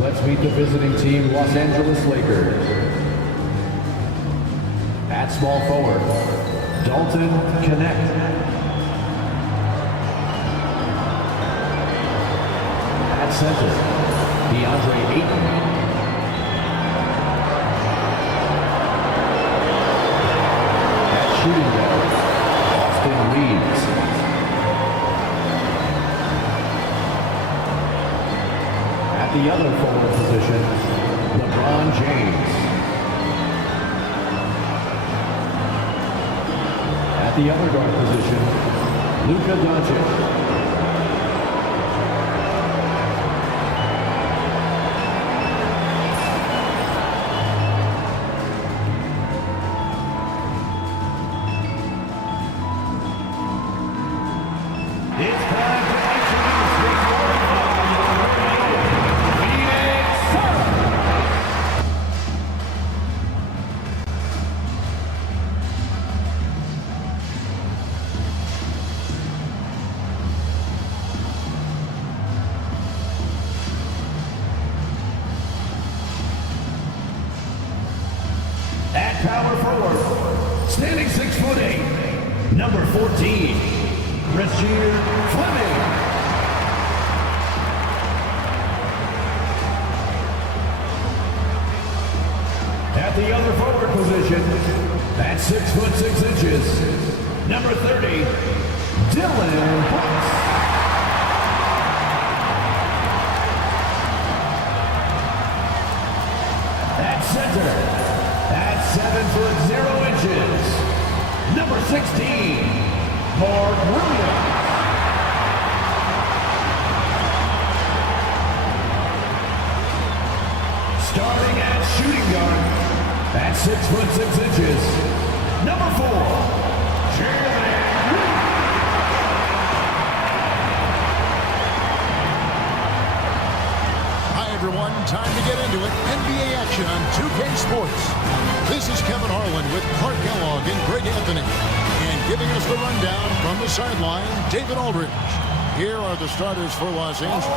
let's meet the visiting team, Los Angeles Lakers. At small forward, Dalton Knecht. At center, DeAndre Ayton. At shooting guard, Austin Reeves. At the other forward position, LeBron James. At the other guard position, Luka Doncic. At power forward, standing 6'8", number 14, Rasheed Fleming. At the other forward position, at 6'6", number 30, Dillon Brooks. At center, at 7'0", number 16, Mark Williams. Starting at shooting guard, at 6'6", number 4, Jalen Green. Hi everyone, time to get into it. NBA action on 2K Sports. This is Kevin Harlan with Clark Kellogg and Greg Anthony. And giving us the rundown from the sideline, David Aldridge. Here are the starters for Los Angeles.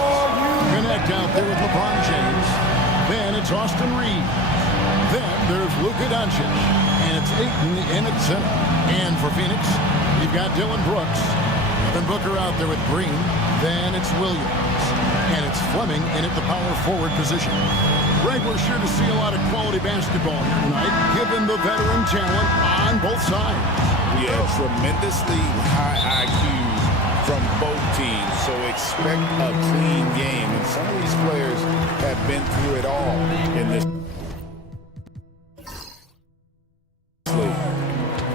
Connect out there with LeBron James. Then it's Austin Reeves. Then there's Luka Doncic. And it's Ayton in at center. And for Phoenix, you've got Dillon Brooks. Then Booker out there with Green. Then it's Williams. And it's Fleming in at the power forward position. Greg, we're sure to see a lot of quality basketball here tonight, given the veteran talent on both sides. Yeah, tremendously high IQs from both teams, so expect a clean game. And some of these players have been through it all in this league.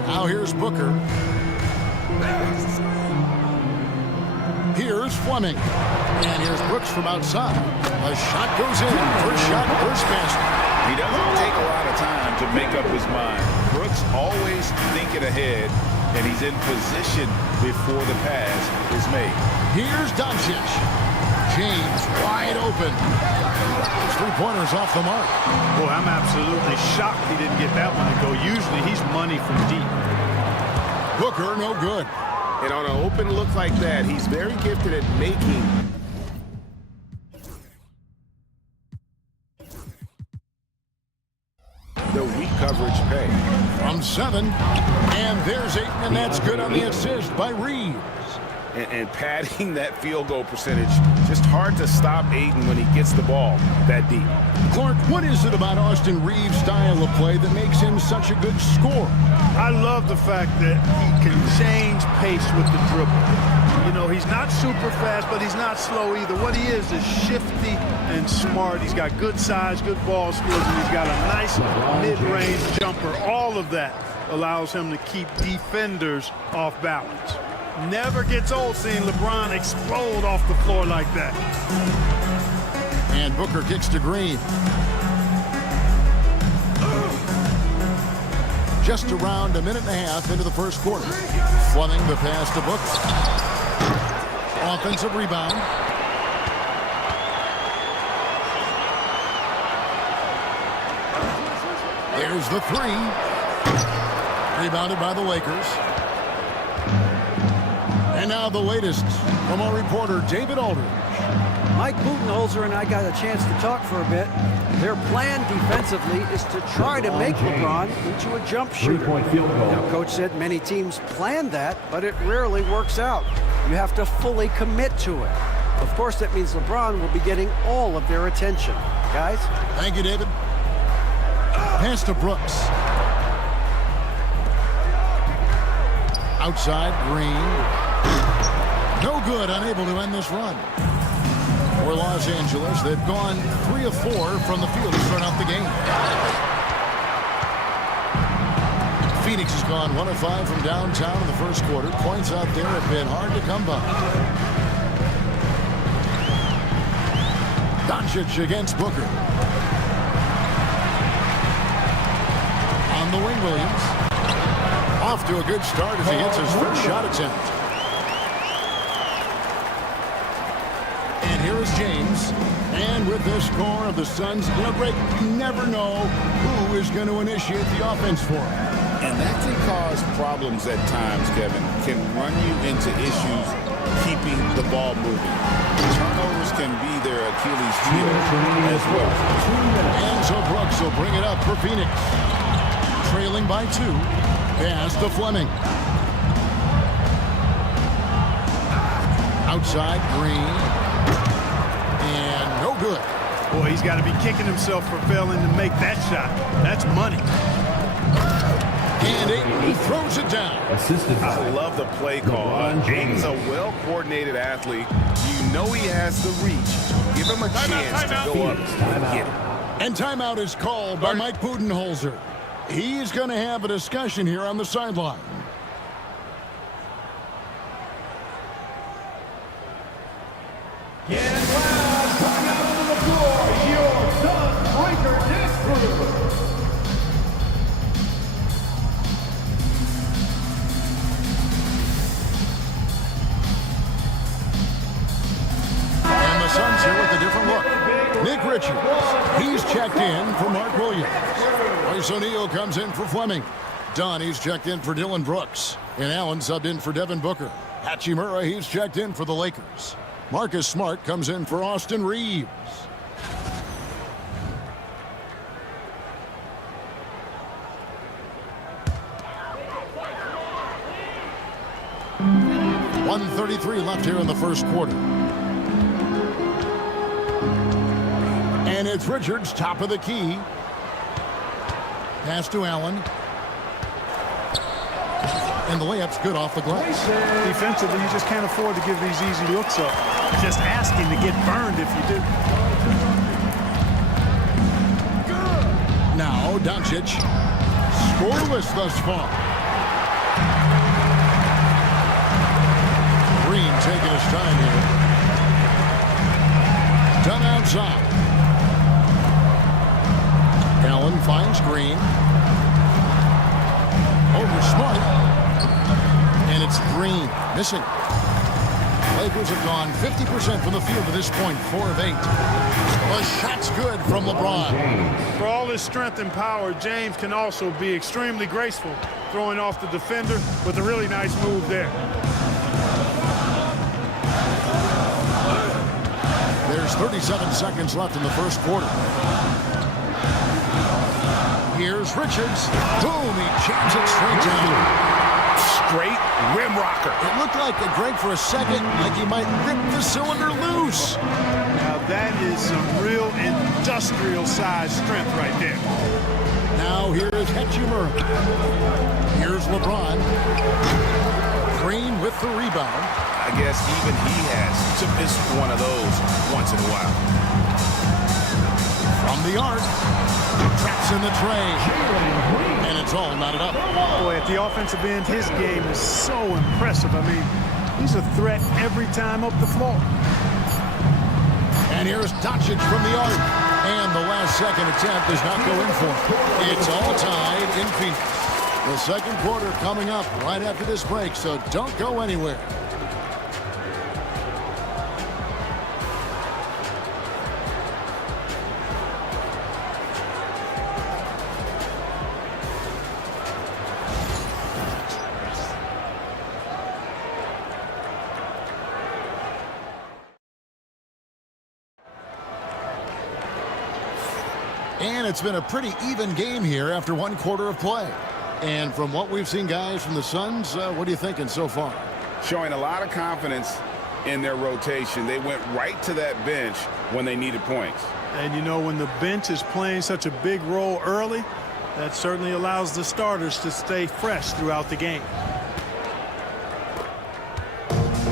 Now here's Booker. Here's Fleming. And here's Brooks from outside. A shot goes in. First shot, first basket. He doesn't take a lot of time to make up his mind. Brooks always thinking ahead, and he's in position before the pass is made. Here's Doncic. James wide open. Three-pointers off the mark. Boy, I'm absolutely shocked he didn't get that one to go. Usually he's money from deep. Booker, no good. And on an open look like that, he's very gifted at making the weak coverage pay. From 7, and there's Ayton, and that's good on the assist by Reeves. And padding that field goal percentage, just hard to stop Ayton when he gets the ball that deep. Clark, what is it about Austin Reeves' style of play that makes him such a good scorer? I love the fact that he can change pace with the dribble. You know, he's not super fast, but he's not slow either. What he is shifty and smart. He's got good size, good ball skills, and he's got a nice mid-range jumper. All of that allows him to keep defenders off balance. Never gets old seeing LeBron explode off the floor like that. And Booker kicks to Green. Just around a minute and a half into the first quarter. Fleming the pass to Booker. Offensive rebound. There's the three. Rebounded by the Lakers. And now the latest from our reporter, David Aldridge. Mike Budenholzer and I got a chance to talk for a bit. Their plan defensively is to try to make LeBron into a jump shooter. Three-point field goal. Now, Coach said many teams plan that, but it rarely works out. You have to fully commit to it. Of course, that means LeBron will be getting all of their attention. Guys? Thank you, David. Pass to Brooks. Outside, Green. No good, unable to end this run. For Los Angeles, they've gone 3 of 4 from the field to start out the game. Phoenix has gone 1 of 5 from downtown in the first quarter. Points out there have been hard to come by. Doncic against Booker. On the wing, Williams. Off to a good start as he hits his first shot attempt. And here is James. And with the score of the Suns, Greg, you never know who is going to initiate the offense for him. And that can cause problems at times, Kevin. Can run you into issues keeping the ball moving. Turnovers can be their Achilles heel as well. And so Brooks will bring it up for Phoenix. Trailing by 2. Pass to Fleming. Outside, Green. And no good. Boy, he's got to be kicking himself for failing to make that shot. That's money. And Ayton throws it down. Assisted by I love the play call. LeBron James. Ayton's a well-coordinated athlete. You know he has the reach. Give him a chance to go up and get it. And timeout is called by Mike Budenholzer. He's going to have a discussion here on the sideline. Getting loud, coming out onto the floor, your Suns breaker, Nick Kruger. And the Suns here with a different look. Nick Richards, he's checked in for Mark Williams. Royce O'Neal comes in for Fleming. Dunn, he's checked in for Dylan Brooks. And Allen subbed in for Devin Booker. Hachimura, he's checked in for the Lakers. Marcus Smart comes in for Austin Reeves. .133 left here in the first quarter. And it's Richards, top of the key. Pass to Allen. And the layup's good off the glass. Defensively, you just can't afford to give these easy looks up. Just asking to get burned if you do. Now, Doncic. Scoreless thus far. Green taking his time here. Done outside. Allen finds Green. Over Smart. And it's Green missing. Lakers have gone 50% from the field to this point, 4 of 8. The shot's good from LeBron. For all his strength and power, James can also be extremely graceful, throwing off the defender with a really nice move there. There's 37 seconds left in the first quarter. Here's Richards. Boom, he jams it straight down. Straight rim rocker. It looked like a Greg for a second, like he might rip the cylinder loose. Now that is some real industrial size strength right there. Now here's Hachimura. Here's LeBron. Green with the rebound. I guess even he has to miss one of those once in a while. From the arc. Traps in the tray. And it's all knotted up. Boy, at the offensive end, his game is so impressive. I mean, he's a threat every time up the floor. And here's Doncic from the arc. And the last second attempt does not go in for him. It's all tied in Phoenix. The second quarter coming up right after this break, so don't go anywhere. And it's been a pretty even game here after one quarter of play. And from what we've seen, guys, from the Suns, what are you thinking so far? Showing a lot of confidence in their rotation. They went right to that bench when they needed points. And, you know, when the bench is playing such a big role early, that certainly allows the starters to stay fresh throughout the game.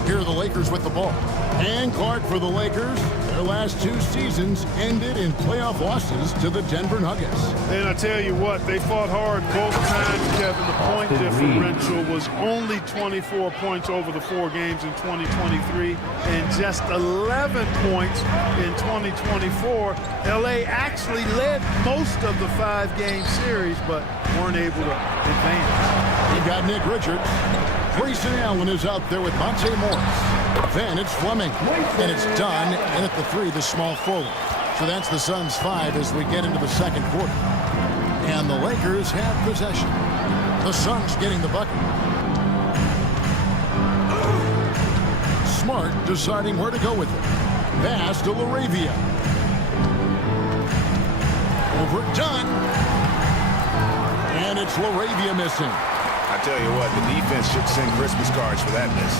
Here are the Lakers with the ball. And Clark for the Lakers. Their last 2 seasons ended in playoff losses to the Denver Nuggets. And I tell you what, they fought hard both times, Kevin. The point differential was only 24 points over the 4 games in 2023 and just 11 points in 2024. LA actually led most of the 5-game series, but weren't able to advance. You got Nick Richards. Grayson Allen is out there with Monte Morris. Then it's Fleming, and it's done. And at the 3, the small forward. So that's the Suns' 5 as we get into the second quarter. And the Lakers have possession. The Suns getting the bucket. Smart deciding where to go with it. Pass to LaRavia. Overdone. And it's LaRavia missing. I tell you what, the defense should send Christmas cards for that miss.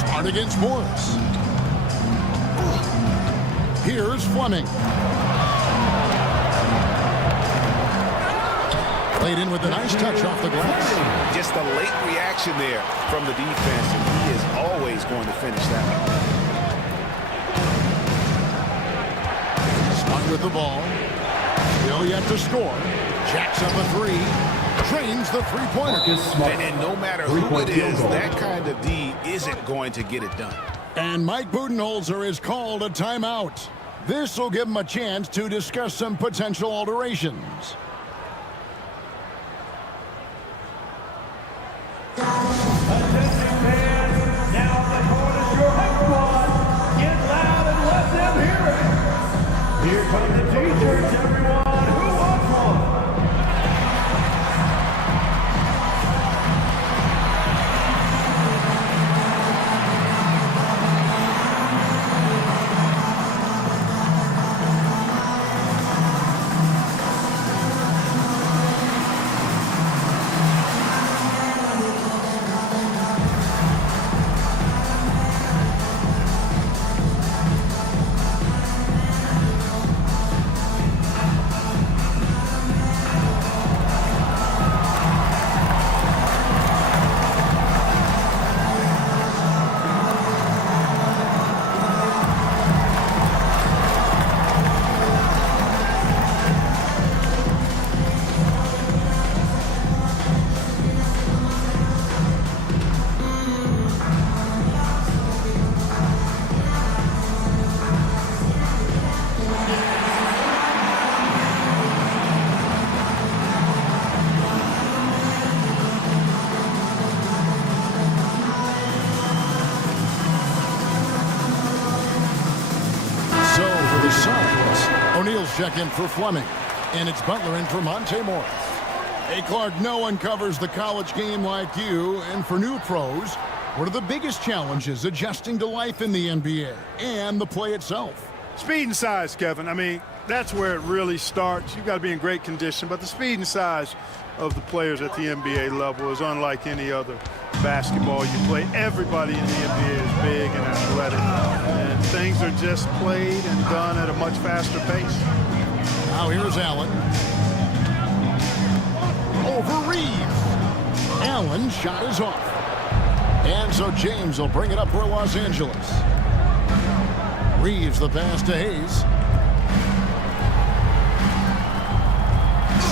Smart against Morris. Here's Fleming. Played in with a nice touch off the glass. Just a late reaction there from the defense, and he is always going to finish that one. Smart with the ball. Still yet to score. Jacks up a 3. Drains the three-pointer. And no matter who it is, that kind of D isn't going to get it done. And Mike Budenholzer is called a timeout. This will give him a chance to discuss some potential alterations. Attention fans, now the court is your home one. Get loud and let them hear it. Here come the T-shirts, everyone. Who wants one? O'Neal's check in for Fleming, and it's Butler in for Monte Morris. Hey, Clark, no one covers the college game like you, and for new pros, what are the biggest challenges adjusting to life in the NBA and the play itself? Speed and size, Kevin. I mean, that's where it really starts. You've got to be in great condition, but the speed and size of the players at the NBA level is unlike any other basketball you play. Everybody in the NBA is big and athletic, and things are just played and done at a much faster pace. Now here's Allen. Over Reeves. Allen shot is off. And so James will bring it up for Los Angeles. Reeves the pass to Hayes.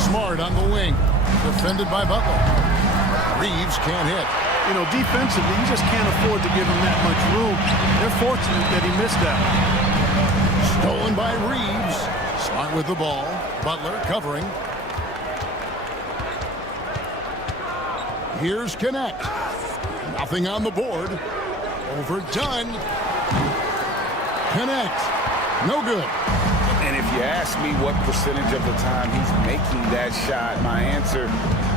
Smart on the wing. Defended by Butler. Reeves can't hit. You know, defensively, you just can't afford to give him that much room. They're fortunate that he missed that. Stolen by Reeves. Smart with the ball. Butler covering. Here's Connect. Nothing on the board. Overdone. Connect. No good. And if you ask me what percentage of the time he's making that shot, my answer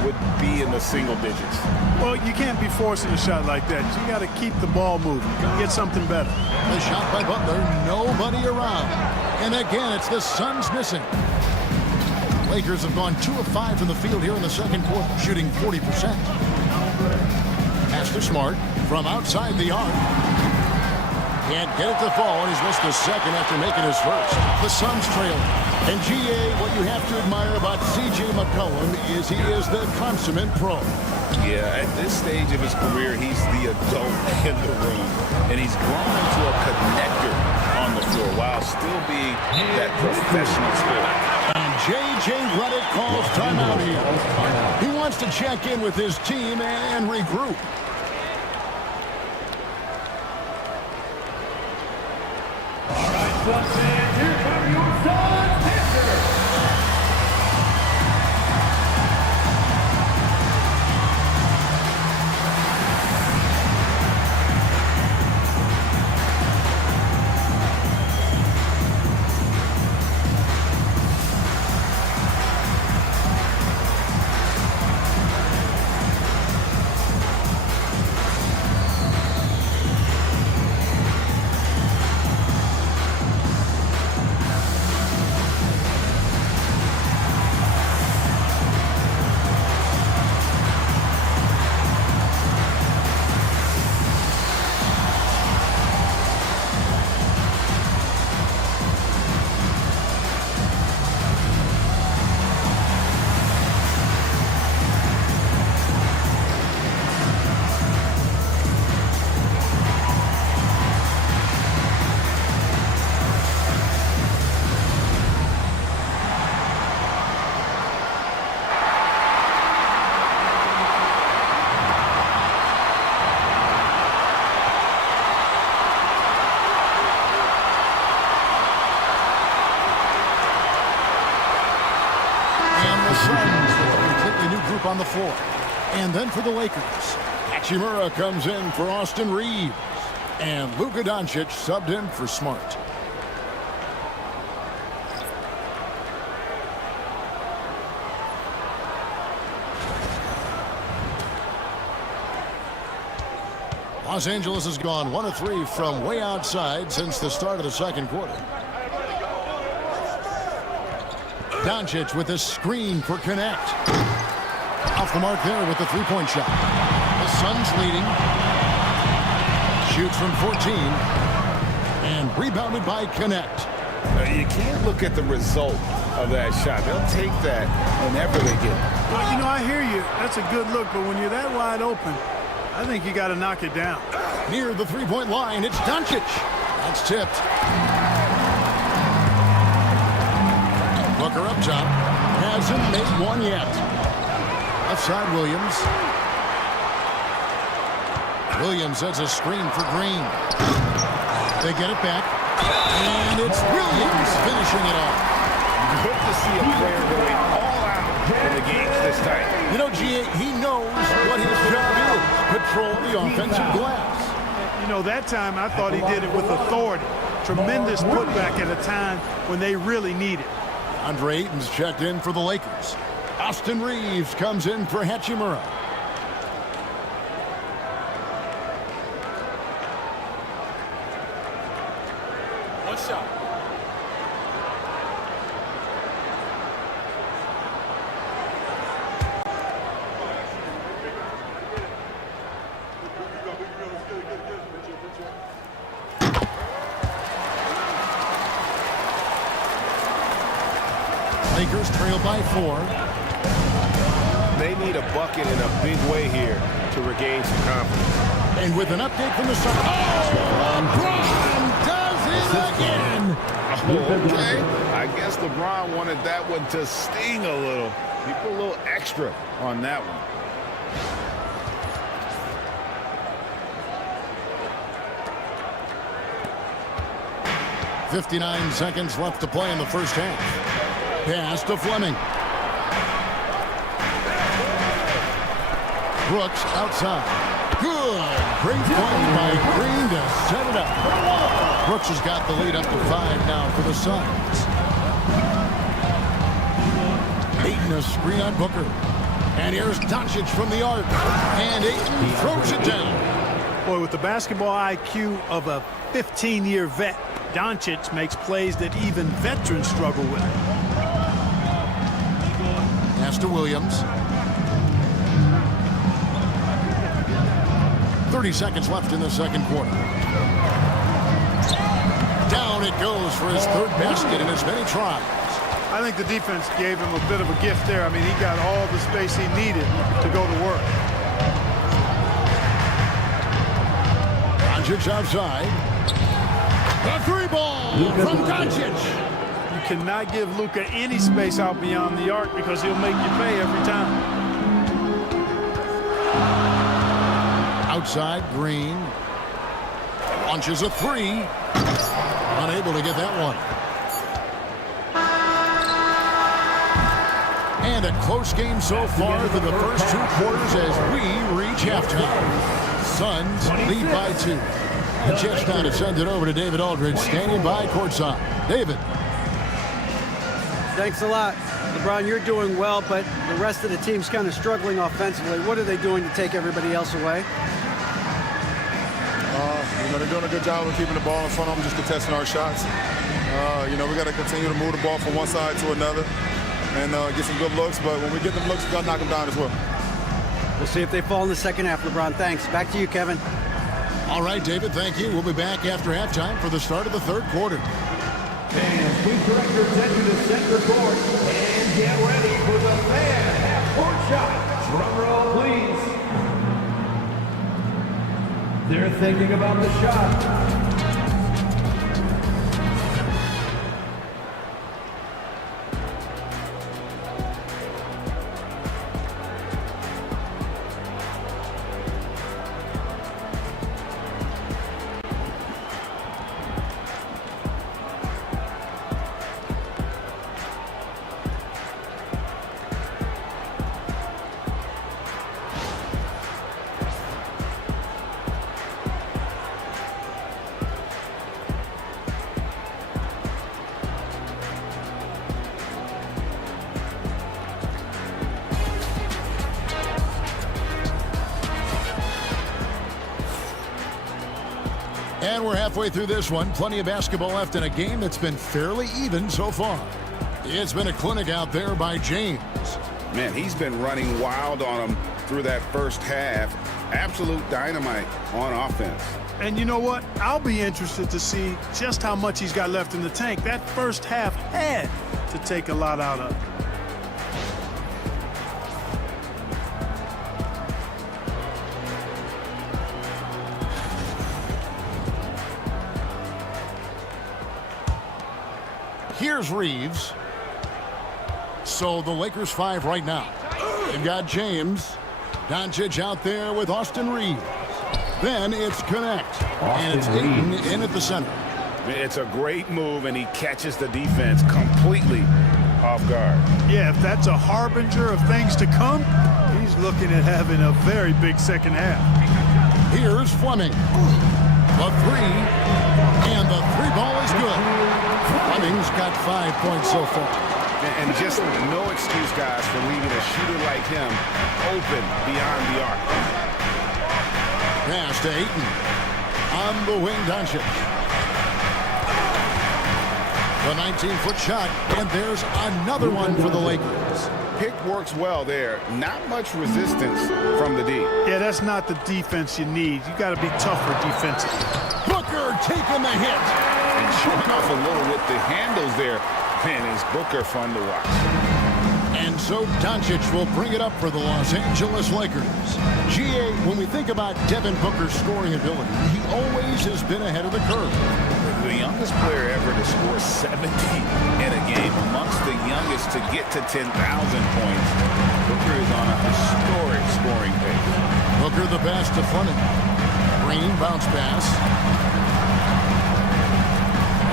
would be in the single digits. Well, you can't be forcing a shot like that. You got to keep the ball moving. Get something better. The shot by Butler, no nobody around. And again, it's the Suns missing. Lakers have gone 2 of 5 from the field here in the second quarter, shooting 40%. Pass to Smart from outside the arc. Can't get it to fall, and he's missed a second after making his first. The Suns trail. And GA, what you have to admire about C.J. McCollum is he is the consummate pro. Yeah, at this stage of his career, he's the adult in the room. And he's grown into a connector on the floor while still being that professional scorer. And J.J. Redick calls timeout here. He wants to check in with his team and regroup. All right, Suns fans, here come your Suns Pacers. On the floor. And then for the Lakers, Hachimura comes in for Austin Reeves. And Luka Doncic subbed in for Smart. Los Angeles has gone 1 of 3 from way outside since the start of the second quarter. Doncic with a screen for Connect. Off the mark there with the three-point shot. The Suns leading. Shoots from 14. And rebounded by Connect. You can't look at the result of that shot. They'll take that whenever they get it. Well, you know, I hear you. That's a good look, but when you're that wide open, I think you got to knock it down. Near the three-point line, it's Doncic. That's tipped. Booker up top. Hasn't made one yet. Left side, Williams. Williams has a screen for Green. They get it back. And it's Williams finishing it off. Good to see a player going all out in the games this time. You know, G.A., he knows what his job is. Control the offensive glass. You know, that time I thought he did it with authority. Tremendous putback at a time when they really need it. Andre Ayton's checked in for the Lakers. Austin Reeves comes in for Hachimura. One shot. Lakers trail by 4. They need a bucket in a big way here to regain some confidence. And with an update from the Suns. Oh! LeBron does it again! Okay. I guess LeBron wanted that one to sting a little. He put a little extra on that one. .59 seconds left to play in the first half. Pass to Fleming. Brooks outside. Good. Great play by Green to set it up. Brooks has got the lead up to 5 now for the Suns. Ayton a screen on Booker. And here's Doncic from the arc. And Ayton throws it down. Boy, with the basketball IQ of a 15-year vet, Doncic makes plays that even veterans struggle with. Pass to Williams. 30 seconds left in the second quarter. Down it goes for his third basket in as many tries. I think the defense gave him a bit of a gift there. I mean, he got all the space he needed to go to work. Doncic outside. The three ball from Doncic. You cannot give Luka any space out beyond the arc because he'll make you pay every time. Outside, Green. Launches a three. Unable to get that one. And a close game so far through the first two quarters as we reach halftime. Suns lead by 2. And just now to send it over to David Aldridge, standing by courtside. David. Thanks a lot. LeBron, you're doing well, but the rest of the team's kind of struggling offensively. What are they doing to take everybody else away? They're doing a good job of keeping the ball in front of them, just contesting our shots. We got to continue to move the ball from one side to another and get some good looks. But when we get them looks, we got to knock them down as well. We'll see if they fall in the second half, LeBron. Thanks. Back to you, Kevin. All right, David, thank you. We'll be back after halftime for the start of the third quarter. And please direct your attention to center court and get ready for the fan half-court shot. Drum roll, please. They're thinking about the shot. And we're halfway through this one. Plenty of basketball left in a game that's been fairly even so far. It's been a clinic out there by James. Man, he's been running wild on him through that first half. Absolute dynamite on offense. And you know what? I'll be interested to see just how much he's got left in the tank. That first half had to take a lot out of it. Here's Reeves. So the Lakers 5 right now. They've got James. Doncic out there with Austin Reeves. Then it's Connect. And it's Ayton in at the center. It's a great move, and he catches the defense completely off guard. Yeah, if that's a harbinger of things to come, he's looking at having a very big second half. Here's Fleming. The three. And the three ball is good. Fleming's got 5 points so far. And just no excuse, guys, for leaving a shooter like him open beyond the arc. Pass to Ayton. On the wing, Doncic. The 19-foot shot, and there's another one for the Lakers. Pick works well there. Not much resistance from the D. Yeah, that's not the defense you need. You got to be tougher defensively. Booker taking the hit. And showing off a little with the handles there. Man, is Booker fun to watch. And so Doncic will bring it up for the Los Angeles Lakers. GA, when we think about Devin Booker's scoring ability, he always has been ahead of the curve. The youngest player ever to score 70 in a game, amongst the youngest to get to 10,000 points. Booker is on a historic scoring pace. Booker the pass to Fleming. Green bounce pass.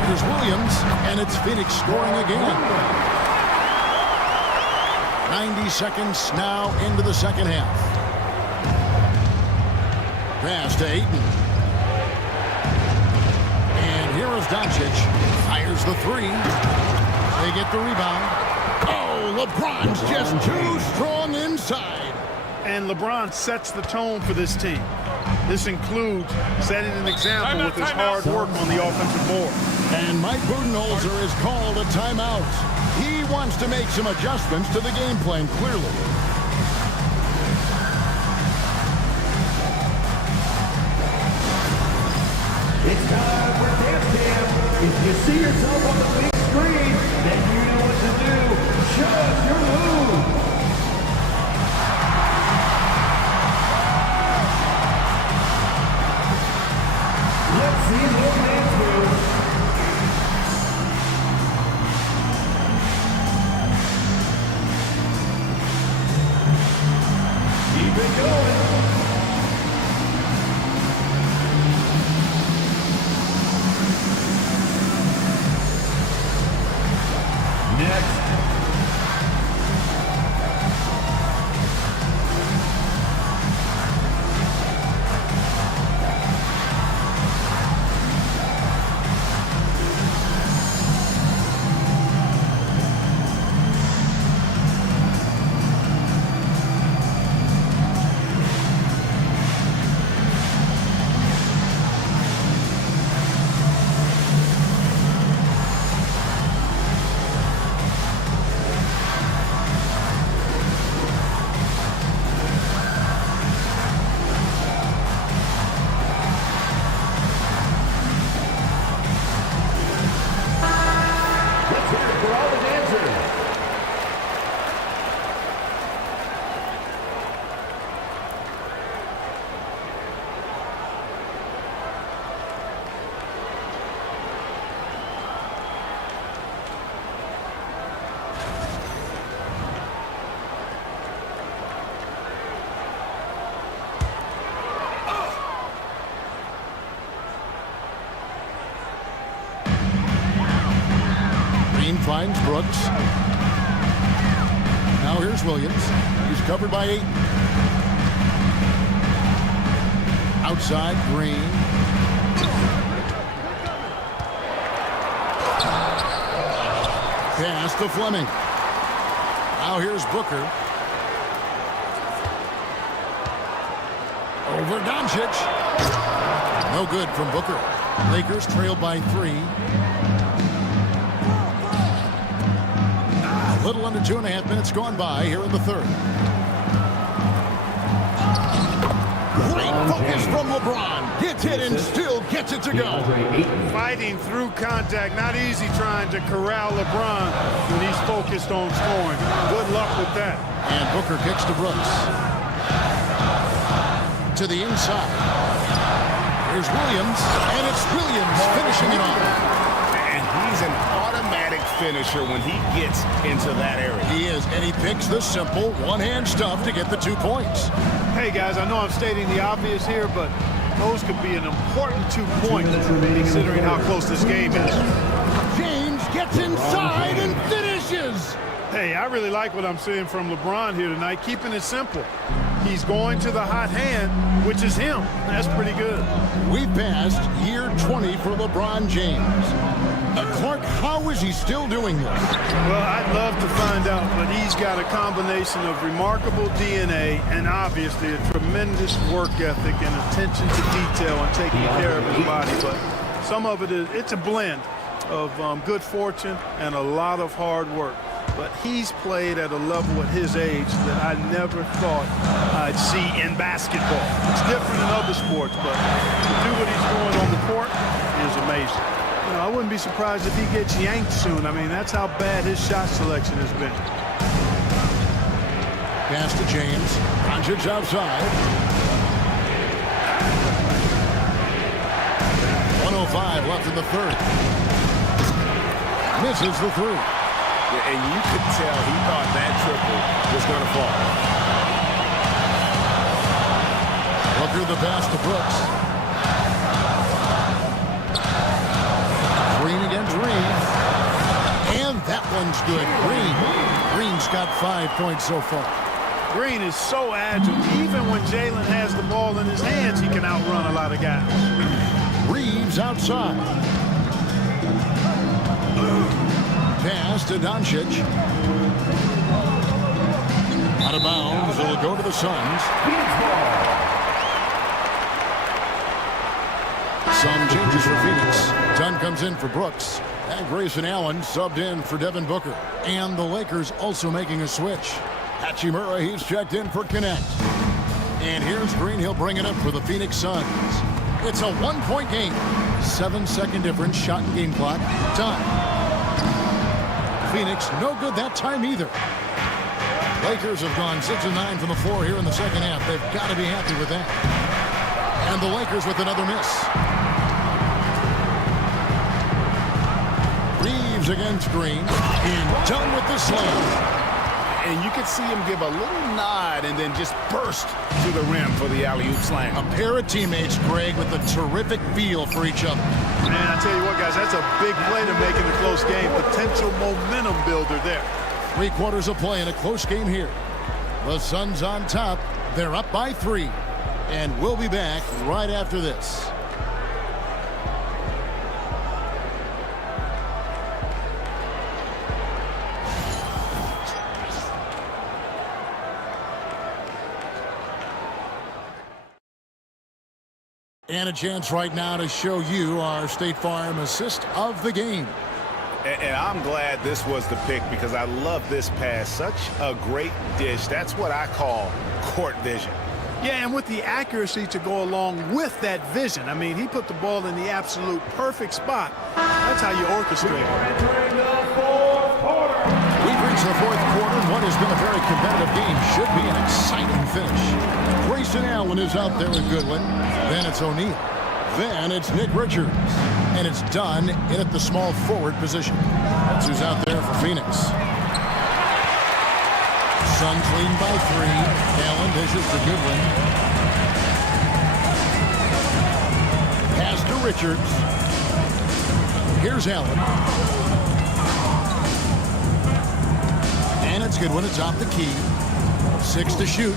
Here's Williams, and it's Phoenix scoring again. 90 seconds now into the second half. Pass to Ayton. And here is Doncic. Fires the three. They get the rebound. Oh, LeBron's just too strong inside. And LeBron sets the tone for this team. This includes setting an example with his hard work on the offensive board. And Mike Budenholzer has called a timeout. He wants to make some adjustments to the game plan, clearly. It's time for Dance Cam. If you see yourself on the big screen, then you know what to do. Show us your move. Let's see little dance move. Keep it going. Next. Finds Brooks. Now here's Williams. He's covered by 8. Outside, Green. Pass to Fleming. Now here's Booker. Over Doncic. No good from Booker. Lakers trail by 3. A little under 2.5 minutes gone by here in the third. Great focus from LeBron. Gets it and still gets it to go. Fighting through contact. Not easy trying to corral LeBron when he's focused on scoring. Good luck with that. And Booker kicks to Brooks. To the inside. Here's Williams. And it's Williams finishing it off. And he's an automatic finisher when he gets into that area. He is, and he picks the simple one-hand stuff to get the 2 points. Hey, guys, I know I'm stating the obvious here, but those could be an important 2 points considering how close this game is. James gets inside and finishes. Hey, I really like what I'm seeing from LeBron here tonight, keeping it simple. He's going to the hot hand, which is him. That's pretty good. We passed year 20 for LeBron James. Clark, how is he still doing this? Well, I'd love to find out, but he's got a combination of remarkable DNA and obviously a tremendous work ethic and attention to detail and taking care of his body. But some of it is, it's a blend of good fortune and a lot of hard work. But he's played at a level at his age that I never thought I'd see in basketball. It's different in other sports, but to do what he's doing on the court is amazing. You know, I wouldn't be surprised if he gets yanked soon. I mean, that's how bad his shot selection has been. Pass to James. Doncic outside. 1:05 left in the third. Misses the 3. Yeah, and you could tell he thought that triple was going to fall. Booker the pass to Brooks. Green against Reeves. And that one's good. Green's got 5 points so far. Green is so agile. Even when Jalen has the ball in his hands, he can outrun a lot of guys. Reeves outside. Pass to Doncic. Out of bounds. It'll go to the Suns. Some changes for Phoenix. Dunn comes in for Brooks. And Grayson Allen subbed in for Devin Booker. And the Lakers also making a switch. Hachimura, he's checked in for Connect. And here's Green. He'll bring it up for the Phoenix Suns. It's a one-point game. 7-second difference, shot and game clock. Time. Phoenix, no good that time either. Lakers have gone 6 of 9 from the floor here in the second half. They've got to be happy with that. And the Lakers with another miss. Reeves against Green. And done with the slam. And you could see him give a little nod and then just burst to the rim for the alley-oop slam. A pair of teammates, Greg, with a terrific feel for each other. Man, I tell you what, guys, that's a big play to make in a close game. Potential momentum builder there. 3 quarters of play in a close game here. The Suns on top. They're up by 3. And we'll be back right after this. And a chance right now to show you our State Farm assist of the game. And I'm glad this was the pick because I love this pass. Such a great dish. That's what I call court vision. Yeah, and with the accuracy to go along with that vision. I mean, he put the ball in the absolute perfect spot. That's how you orchestrate it. Entering the fourth quarter. We've reached the fourth quarter, and what has been a very competitive game should be an exciting finish. Grayson Allen is out there with Goodwin. Then it's O'Neal. Then it's Nick Richards. And it's Dunn in at the small forward position. That's who's out there for Phoenix. Suns lead by 3. Allen dishes to Goodwin. Pass to Richards. Here's Allen. And it's Goodwin. It's off the key. 6 to shoot.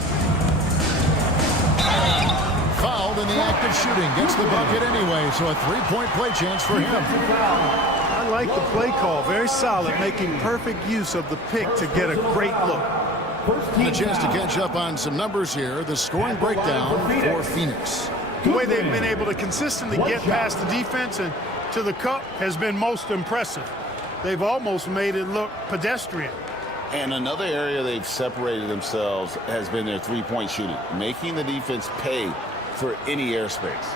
Fouled in the act of shooting. Gets the bucket anyway, so a 3-point play chance for him. I like the play call. Very solid, making perfect use of the pick to get a great look. And a chance to catch up on some numbers here. The scoring breakdown for Phoenix. The way they've been able to consistently get past the defense and to the cup has been most impressive. They've almost made it look pedestrian. And another area they've separated themselves has been their three-point shooting, making the defense pay for any airspace.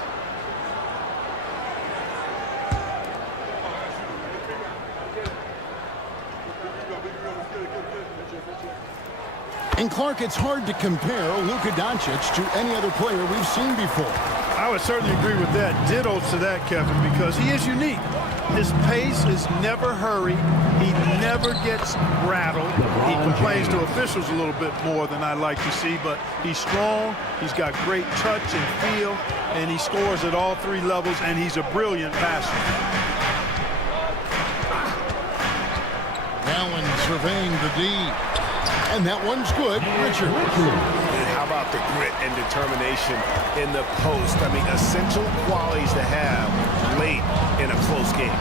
And Clark, it's hard to compare Luka Doncic to any other player we've seen before. I would certainly agree with that. Ditto to that, Kevin, because he is unique. His pace is never hurried. He never gets rattled. He complains to officials a little bit more than I like to see, but he's strong. He's got great touch and feel, and he scores at all 3 levels, and he's a brilliant passer. Allen surveying the D. And that one's good. Richard. And how about the grit and determination in the post? I mean, essential qualities to have late in a close game.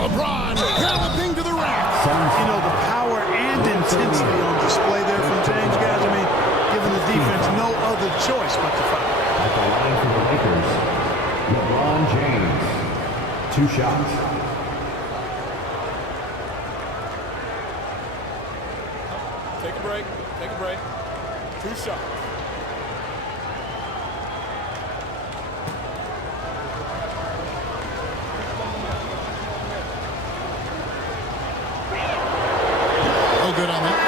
LeBron galloping to the rack. You know, the power and intensity on display there from James, guys. I mean, giving the defense no other choice but to foul. At the line for the Lakers, LeBron James. 2 shots. Take a break. Take a break. 2 shots. No good on that.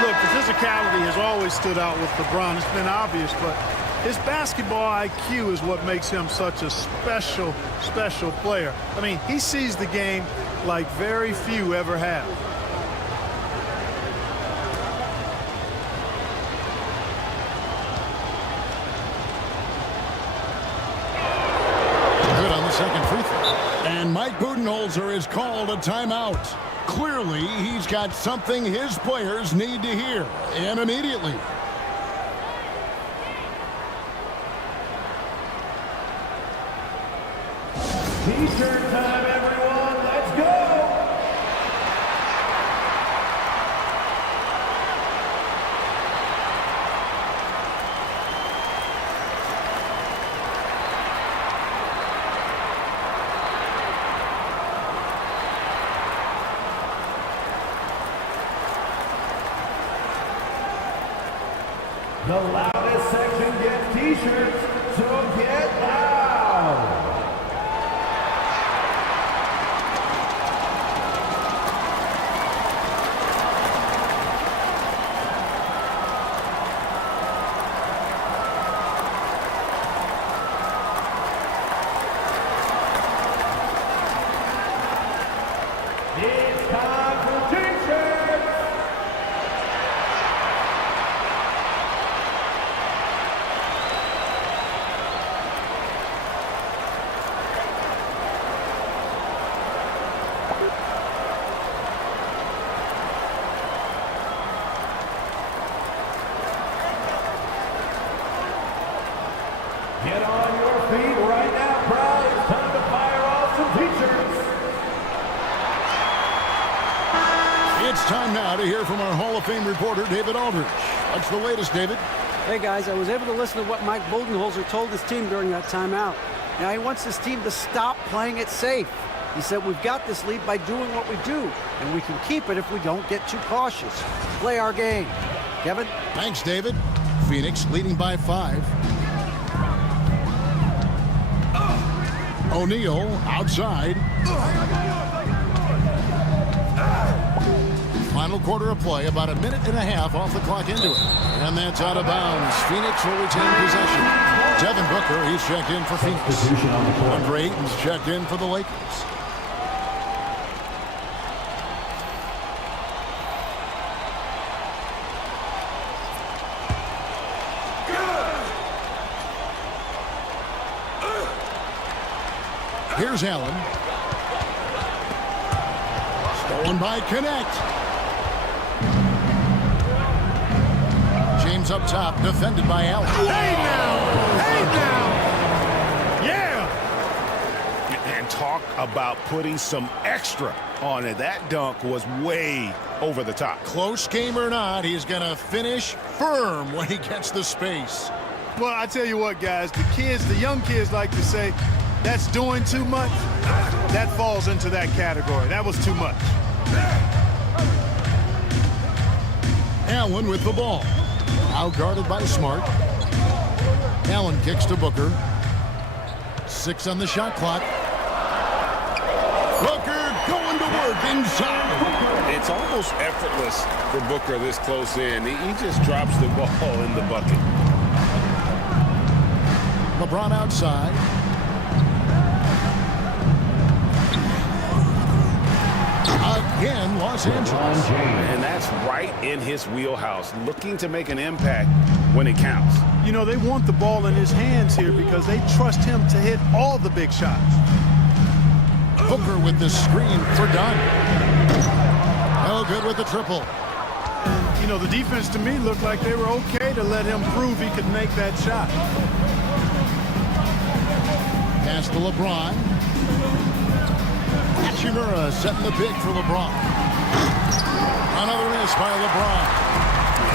Look, the physicality has always stood out with LeBron. It's been obvious, but his basketball IQ is what makes him such a special, special player. I mean, he sees the game like very few ever have. Good on the second free throw. And Mike Budenholzer is called a timeout. Clearly, he's got something his players need to hear, and immediately. T-shirt time, everyone. Let's go. The loudest section gets t-shirts, so get loud. It's time for t-shirts. Get on your feet right now, crowd. It's time to fire off some t-shirts. It's time now to hear from our Hall of Fame reporter, David Aldridge. What's the latest, David? Hey guys, I was able to listen to what Mike Budenholzer told his team during that timeout. Now he wants his team to stop playing it safe. He said we've got this lead by doing what we do, and we can keep it if we don't get too cautious. Play our game. Kevin? Thanks, David. Phoenix leading by 5. O'Neal outside. Final quarter of play, about a minute and a half off the clock into it. And that's out of bounds. Phoenix will retain possession. Devin Booker, he's checked in for Phoenix. Substitution on the court. Andre Ayton's checked in for the Lakers. Here's Allen. Stolen by Connect. James up top, defended by Allen. Hey now! Hey now! Yeah! And talk about putting some extra on it. That dunk was way over the top. Close game or not, he's going to finish firm when he gets the space. Well, I tell you what, guys, the young kids like to say, that's doing too much. That falls into that category. That was too much. Allen with the ball. Out guarded by Smart. Allen kicks to Booker. 6 on the shot clock. Booker going to work inside. It's almost effortless for Booker this close in. He just drops the ball in the bucket. LeBron outside. Again, Los Angeles. And that's right in his wheelhouse, looking to make an impact when it counts. You know, they want the ball in his hands here because they trust him to hit all the big shots. Booker with the screen for Dunn. No good with the triple. And, you know, the defense to me looked like they were okay to let him prove he could make that shot. Pass to LeBron. Hachimura setting the pick for LeBron. Another miss by LeBron.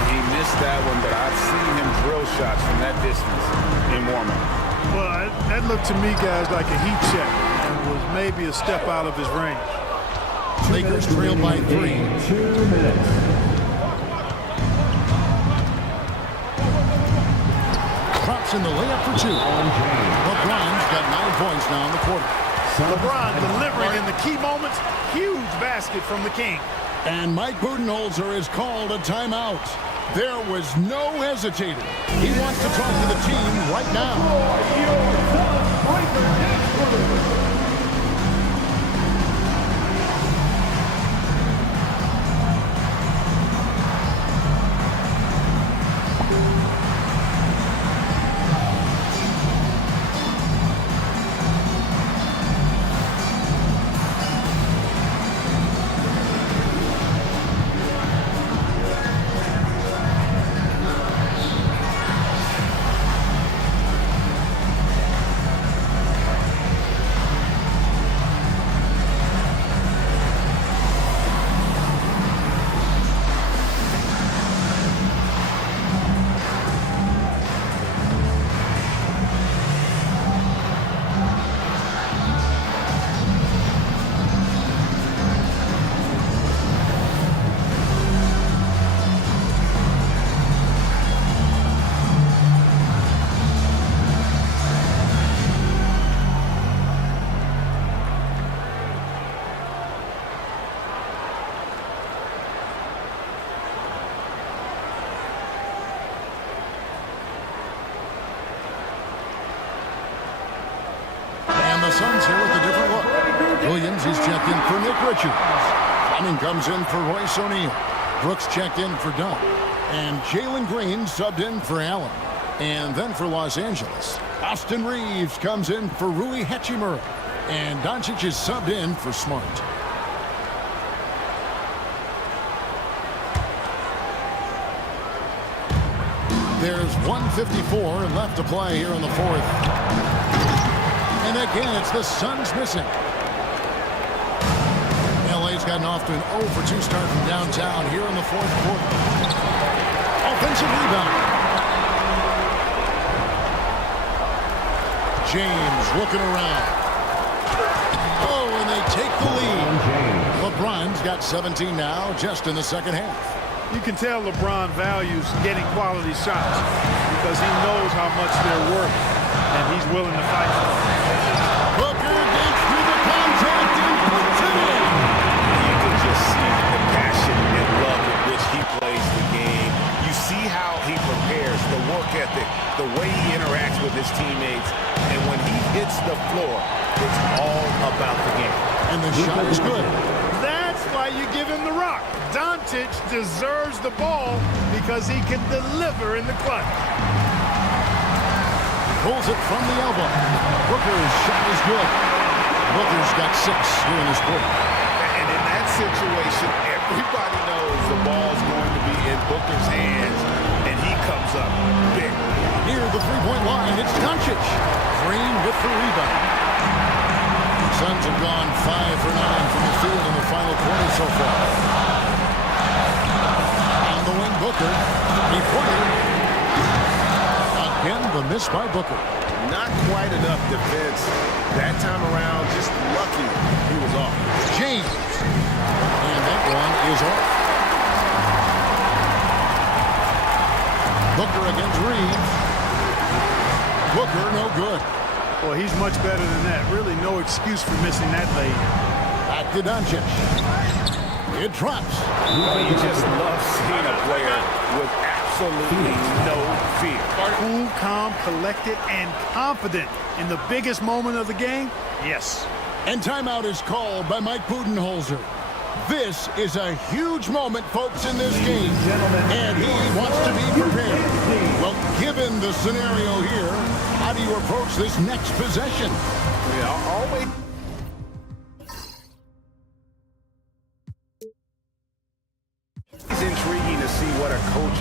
He missed that one, but I've seen him drill shots from that distance in warm-up. Well, that looked to me, guys, like a heat check and was maybe a step out of his range. Lakers trail by 3. 2 minutes. Drops in the layup for 2. LeBron's got 9 points now in the quarter. LeBron delivering in the key moments. Huge basket from the King. And Mike Budenholzer has called a timeout. There was no hesitating. He wants to talk to the team right now. Williams is checked in for Nick Richards. Fleming comes in for Royce O'Neal. Brooks checked in for Dunn. And Jalen Green subbed in for Allen. And then for Los Angeles, Austin Reeves comes in for Rui Hachimura. And Doncic is subbed in for Smart. There's 1:54 left to play here in the fourth. And again, it's the Suns missing. LA's gotten off to an 0-for-2 start from downtown here in the fourth quarter. Offensive rebound. James looking around. Oh, and they take the lead. LeBron's got 17 now, just in the second half. You can tell LeBron values getting quality shots because he knows how much they're worth, and he's willing to fight for them. Booker gets through the contact and puts it in. You can just see the passion and love with which he plays the game. You see how he prepares, the work ethic, the way he interacts with his teammates, and when he hits the floor, it's all about the game. And the shot is good. That's why you give him the rock. Doncic deserves the ball because he can deliver in the clutch. Pulls it from the elbow. Booker's shot is good. Booker's got 6 here in this quarter. And in that situation, everybody knows the ball's going to be in Booker's hands, and he comes up big. Near the three-point line, it's Doncic. Green with the rebound. Suns have gone 5 for 9 from the field in the final quarter so far. On the wing, Booker. He pointed. Again, the miss by Booker. Not quite enough defense. That time around, just lucky he was off. James. And that one is off. Booker against Reeves. Booker, no good. Well, he's much better than that. Really no excuse for missing that lay. Back to Doncic. It drops. You just love seeing a player with absolutely no fear. Cool, calm, collected, and confident in the biggest moment of the game? Yes. And timeout is called by Mike Budenholzer. This is a huge moment, folks, in this game. And he wants to be prepared. Well, given the scenario here, how do you approach this next possession? Yeah, always. It's intriguing to see what a coach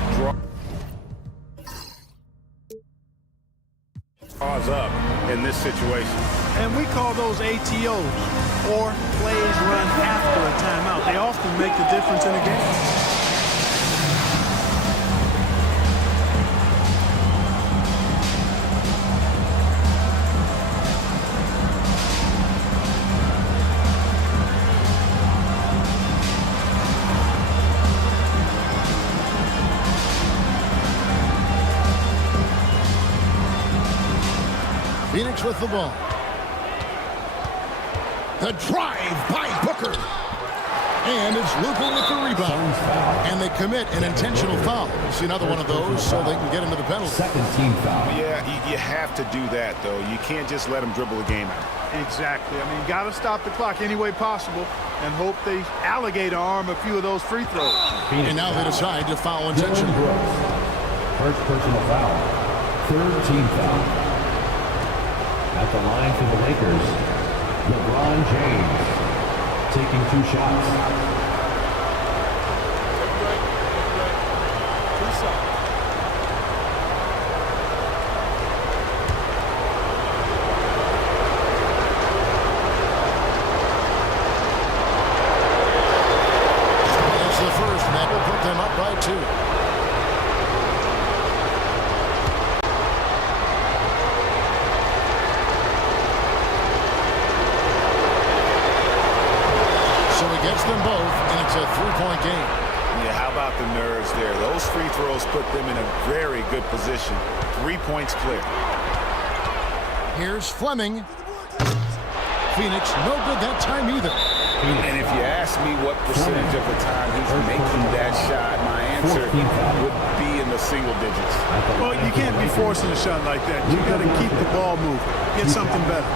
draws up in this situation. And we call those ATOs, or plays run after a timeout. They often make the difference in a game. Phoenix with the ball. The drive by Booker. And it's Luka with the rebound. And they commit an intentional foul. See another one of those so they can get into the penalty. Second team foul. Yeah, you have to do that, though. You can't just let them dribble the game out. Exactly. I mean, got to stop the clock any way possible and hope they alligator arm a few of those free throws. And now they decide to foul intentionally. First personal foul. Third team foul. At the line for the Lakers, LeBron James taking 2 shots. That's the first, and that will put them up by 2. Gets them both, and it's a 3-point game. Yeah, how about the nerves there? Those free throws put them in a very good position. 3 points clear. Here's Fleming. Phoenix, no good that time either. And if you ask me what percentage of the time he's making that shot, my answer would be in the single digits. Well, you can't be forcing a shot like that. You got to keep the ball moving. Get something better.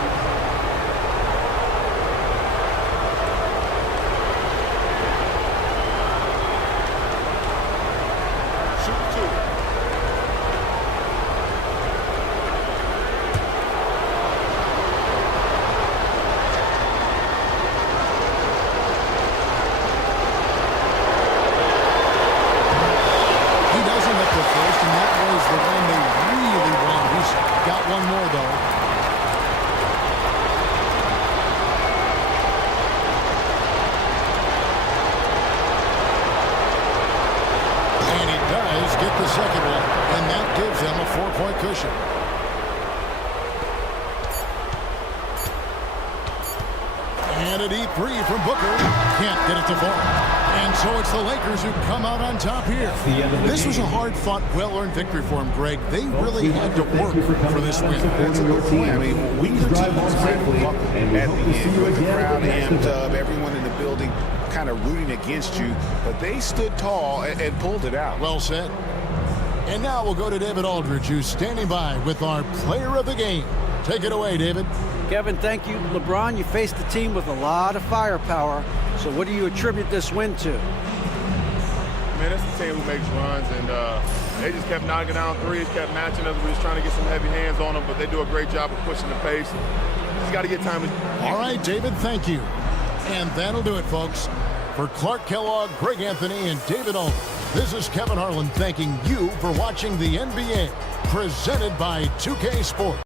second one, and that gives them a 4-point cushion. And a deep three from Booker. Can't get it to fall. And so it's the Lakers who come out on top here. This was a hard-fought, well-earned victory for them, Greg. They really had to work for this win. That's a good point. I mean, we teams might buck at the end. With the crowd amped up, everyone in the building kind of rooting against you, but they stood tall and pulled it out. Well said. And now we'll go to David Aldridge, who's standing by with our player of the game. Take it away, David. Kevin, thank you. LeBron, you faced a team with a lot of firepower. So what do you attribute this win to? Man, that's the team who makes runs, and they just kept knocking down threes, kept matching us. We was trying to get some heavy hands on them, but they do a great job of pushing the pace. Just got to get time. All right, David, thank you. And that'll do it, folks. For Clark Kellogg, Greg Anthony, and David Aldridge, this is Kevin Harlan thanking you for watching the NBA, presented by 2K Sports.